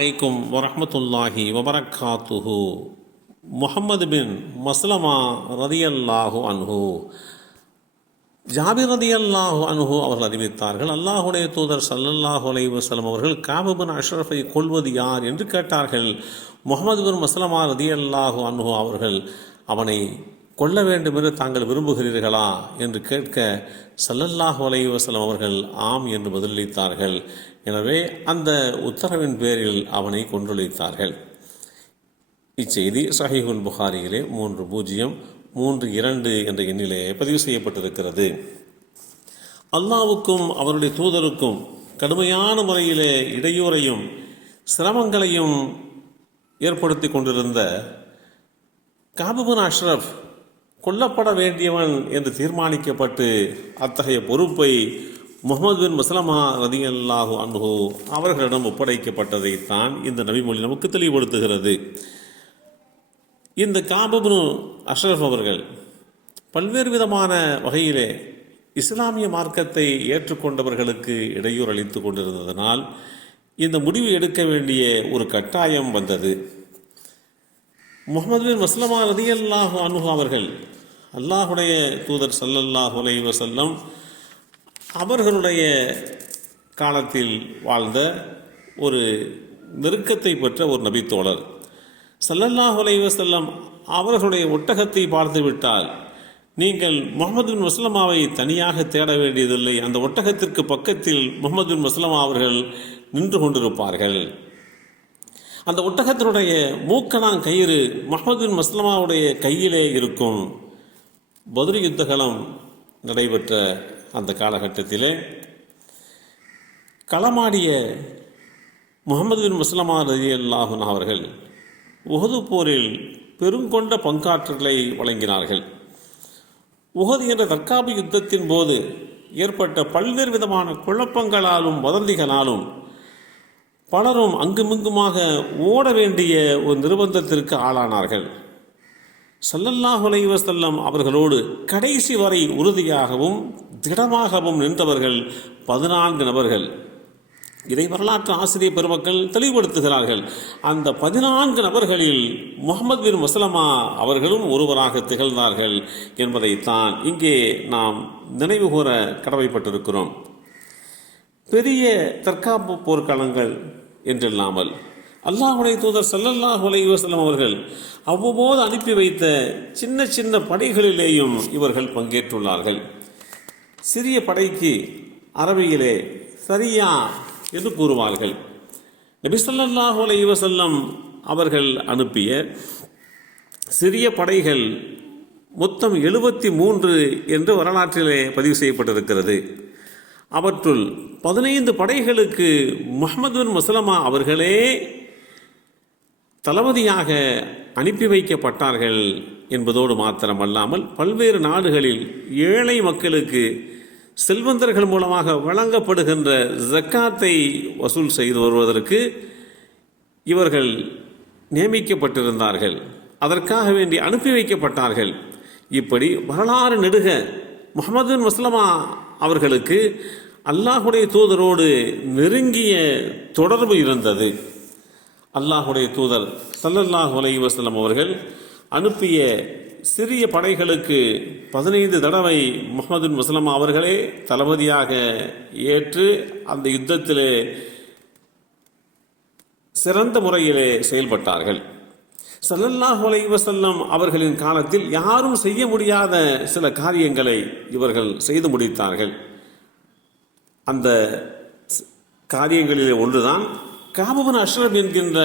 அலைக்கும் வரமத்துல்லாஹி வபரக்காத்துஹு. முஹம்மது பின் மஸ்லமா ரதியல்லாஹு அன்ஹு. ஜாபிர் ரதியல்லாஹு அன்ஹு அவர்கள் அறிவித்தார்கள் அல்லாஹுடைய தூதர் சல்லல்லாஹு அலை வசலம் அவர்கள் காபுபின் அஷ்ரஃபை கொல்வது யார்? என்று கேட்டார்கள். முகமது பின் மஸ்லமா ரதி அல்லாஹு அன்ஹு அவர்கள் அவனை கொல்ல வேண்டும் என்று தாங்கள் விரும்புகிறீர்களா? என்று கேட்க சல்லல்லாஹு அலைஹி வஸல்லம் அவர்கள் ஆம் என்று பதிலளித்தார்கள். எனவே அந்த உத்தரவின் பேரில் அவனை கொன்றுழைத்தார்கள். இச்செய்தி சஹிஹுல் புகாரியிலே மூன்று பூஜ்ஜியம் மூன்று இரண்டு என்ற எண்ணிலே பதிவு செய்யப்பட்டிருக்கிறது. அல்லாவுக்கும் அவருடைய தூதருக்கும் கடுமையான முறையிலே இடையூறையும் சிரமங்களையும் ஏற்படுத்தி கொண்டிருந்த காபுபின் அஷ்ரஃப் கொல்லப்பட வேண்டியவன் என்று தீர்மானிக்கப்பட்டு அத்தகைய பொறுப்பை முகமது பின் முசலமா ரதியல்லாஹு அன்ஹு அவர்களிடம் ஒப்படைக்கப்பட்டதைத்தான் இந்த நபிமொழி நமக்கு தெளிவுபடுத்துகிறது. இந்த காபுனு அஷ்ரஃப் அவர்கள் பல்வேறு விதமான வகையிலே இஸ்லாமிய மார்க்கத்தை ஏற்றுக்கொண்டவர்களுக்கு இடையூறு அளித்து கொண்டிருந்ததனால் இந்த முடிவு எடுக்க வேண்டிய ஒரு கட்டாயம் வந்தது. முகமது பின் மஸ்லமா ரதி அல்லாஹு அனுகு அவர்கள் அல்லாஹுடைய தூதர் சல்லல்லாஹு அலைவசல்லம் செல்லம் அவர்களுடைய காலத்தில் வாழ்ந்த ஒரு நெருக்கத்தை பெற்ற ஒரு நபித்தோழர். சல்லல்லாஹ் அலைஹி அவர்களுடைய ஒட்டகத்தை பார்த்து விட்டால் நீங்கள் முகமது பின் முஸ்லமாவை தனியாக தேட வேண்டியதில்லை. அந்த ஒட்டகத்திற்கு பக்கத்தில் முகமது பின் முஸ்லமா அவர்கள் நின்று கொண்டிருப்பார்கள். அந்த ஒட்டகத்தினுடைய மூக்கணாங் கயிறு முகமது பின் மஸ்லமாவுடைய கையிலே இருக்கும். பதுரி யுத்தகலம் நடைபெற்ற அந்த காலகட்டத்தில் களமாடிய முகமது பின் முஸ்லமா ரதி அல்லாஹுன் அவர்கள் உஹது போரில் பெருங்கொண்ட பங்காற்றலை வழங்கினார்கள். உஹது என்ற தற்காப்பு யுத்தத்தின் போது ஏற்பட்ட பல்வேறு விதமான குழப்பங்களாலும் வதந்திகளாலும் பலரும் அங்குமிங்குமாக ஓட வேண்டிய ஒரு நிர்பந்தத்திற்கு ஆளானார்கள். சல்லல்லாஹ் அலைஹி அவர்களோடு கடைசி வரை உறுதியாகவும் திடமாகவும் நின்றவர்கள் பதினான்கு நபர்கள். இதை வரலாற்று ஆசிரியர் பெருமக்கள் தெளிவுபடுத்துகிறார்கள். அந்த பதினான்கு நபர்களில் முகமது பின் முசலமா அவர்களும் ஒருவராக திகழ்ந்தார்கள் என்பதைத்தான் இங்கே நாம் நினைவு கூற கடமைப்பட்டிருக்கிறோம். பெரிய தற்காப்பு போர்க்களங்கள் என்றில்லாமல் அல்லாஹுடைய தூதர் சல்லல்லாஹு அலைஹி அவர்கள் அவ்வப்போது அனுப்பி வைத்த சின்ன சின்ன படைகளிலேயும் இவர்கள் பங்கேற்றுள்ளார்கள். சிறிய படைக்கு அரபியிலே சரியா என்று கூறுவார்கள். நபி இவசல்லம் அவர்கள் அனுப்பிய சிறிய படைகள் மொத்தம் எழுபத்தி மூன்று என்று வரலாற்றிலே பதிவு செய்யப்பட்டிருக்கிறது. அவற்றுள் பதினைந்து படைகளுக்கு முகமது பின் முசலமா அவர்களே தளபதியாக அனுப்பி வைக்கப்பட்டார்கள். என்பதோடு மாத்திரமல்லாமல் பல்வேறு நாடுகளில் ஏழை மக்களுக்கு செல்வந்தர்கள் மூலமாக வழங்கப்படுகின்ற ஜக்காத்தை வசூல் செய்து வருவதற்கு இவர்கள் நியமிக்கப்பட்டிருந்தார்கள். அதற்காக வேண்டி அனுப்பி வைக்கப்பட்டார்கள். இப்படி வரலாறு நெடுக முகமது முஸ்லமா அவர்களுக்கு அல்லாஹுடைய தூதரோடு நெருங்கிய தொடர்பு இருந்தது. அல்லாஹுடைய தூதர் சல்லல்லாஹு அலைஹி வசலம் அவர்கள் அனுப்பிய சிறிய படைகளுக்கு பதினைந்து தடவை முகமது பின் முஸ்லமா அவர்களே தளபதியாக ஏற்று அந்த யுத்தத்திலே சிறந்த முறையிலே செயல்பட்டார்கள். சல்லல்லாஹ் அலைஹி அவர்களின் காலத்தில் யாரும் செய்ய முடியாத சில காரியங்களை இவர்கள் செய்து முடித்தார்கள். அந்த காரியங்களிலே ஒன்றுதான் காபவன் அஷ்ரப் என்கின்ற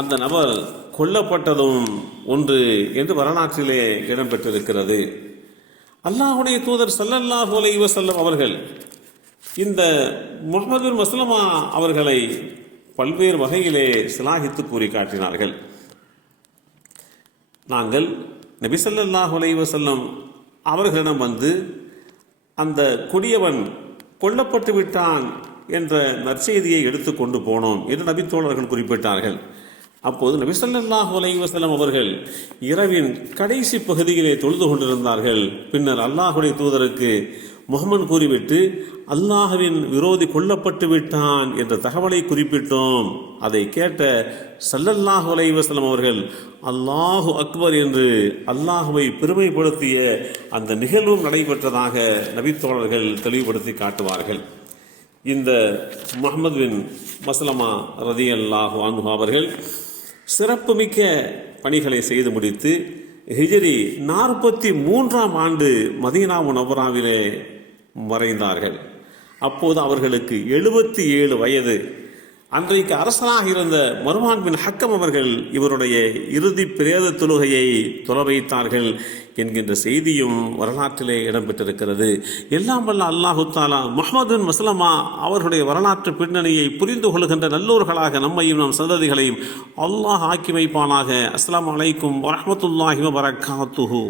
அந்த நபர் கொல்லப்பட்டதும் ஒன்று என்று வரலாற்றிலே இடம்பெற்றிருக்கிறது. அல்லாஹுடைய தூதர் சல்லல்லாஹு அலைஹி செல்லம் அவர்கள் இந்த முகமது மசலமா மஸ்லமா அவர்களை பல்வேறு வகையிலே சிலாகித்து கூறி காட்டினார்கள். நாங்கள் நபி ஸல்லல்லாஹு அலைஹி அவர்களிடம் வந்து அந்த கொடியவன் கொல்லப்பட்டு விட்டான் என்ற நற்செய்தியை எடுத்துக்கொண்டு போனோம் என்று நபித்தோழர்கள் குறிப்பிட்டார்கள். அப்போது நபி அலைவசலம் அவர்கள் இரவின் கடைசி பகுதியிலே தொழுது கொண்டிருந்தார்கள். பின்னர் அல்லாஹுடைய தூதருக்கு முகமன் கூறிவிட்டு அல்லாஹுவின் விரோதி கொல்லப்பட்டு விட்டான் என்ற தகவலை குறிப்பிட்டோம். அதை கேட்ட சல்லல்லாஹு அலைஹி அவர்கள் அல்லாஹு அக்பர் என்று அல்லாஹுவை பெருமைப்படுத்திய அந்த நிகழ்வும் நடைபெற்றதாக நபித்தோழர்கள் தெளிவுபடுத்தி காட்டுவார்கள். இந்த முகமது பின் மஸ்லமா ரதி அல்லாஹு அன்ஹு அவர்கள் சிறப்புமிக்க பணிகளை செய்து முடித்து ஹிஜரி நாற்பத்தி மூன்றாம் ஆண்டு மதீனா முனவராவிலே மறைந்தார்கள். அப்போது அவர்களுக்கு எழுபத்தி ஏழு வயது. அன்றைக்கு அரசனாக இருந்த மருமான் பின் ஹக்கம் அவர்கள் இவருடைய இறுதி பிரேத தொழுகையை தொலை வைத்தார்கள் என்கின்ற செய்தியும் வரலாற்றிலே இடம்பெற்றிருக்கிறது. எல்லாம் வல்ல அல்லாஹு தாலா முகமது மஸ்லமா அவர்களுடைய வரலாற்று பின்னணியை புரிந்து கொள்கின்ற நல்லோர்களாக நம்மையும் நம் சந்ததிகளையும் அல்லாஹ் ஆக்கி வைப்பானாக. அஸ்லாம் அலைக்கும் வரஹ்மத்துல்லாஹி வரகாத்துஹூ